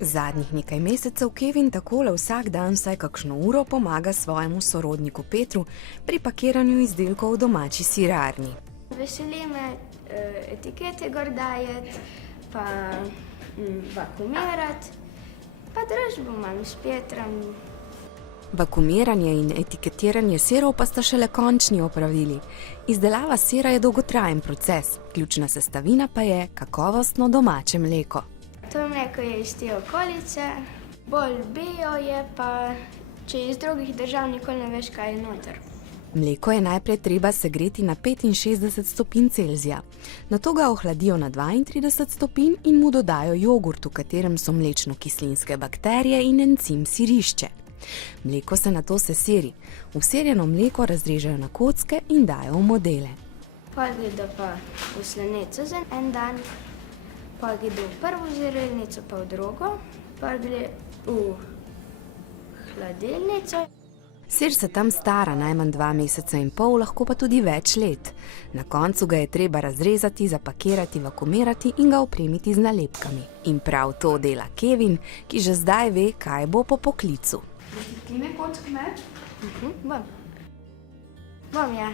Zadnjih nekaj mesecev Kevin takole vsak dan vsaj kakšno uro pomaga svojemu sorodniku Petru pri pakiranju izdelkov v domači sirarni. Veseli me etikete gor dajati, pa vakuumirati, pa dražbo imam s Petrom. Vakuumiranje in etiketiranje sirov pa sta šele končni opravili. Izdelava sira je dolgotrajen proces, ključna sestavina pa je kakovostno domače mleko. To mleko je iz te okolice, bolj bio je pa, če iz drugih držav nikoli ne veš, kaj je noter. Mleko je najprej treba segreti na 65 stopinj Celzija. Nato ga ohladijo na 32 stopinj in mu dodajo jogurt, v katerem so mlečno-kislinske bakterije in encim sirišče. Mleko se nato sesiri. Usirjeno mleko razrežejo na kocke in dajo v modele. Pol gredo pa v slanico za en dan, pol gredo v prvo zrelnico, pa v drugo, pol gre v hladilnico. Sir se tam stara najmanj 2 meseca in pol, lahko pa tudi več let. Na koncu ga je treba razrezati, zapakirati, vakuumirati in ga opremiti z nalepkami. In prav to dela Kevin, ki že zdaj ve, kaj bo po poklicu. Ti nekoč kmet? Bom, ja.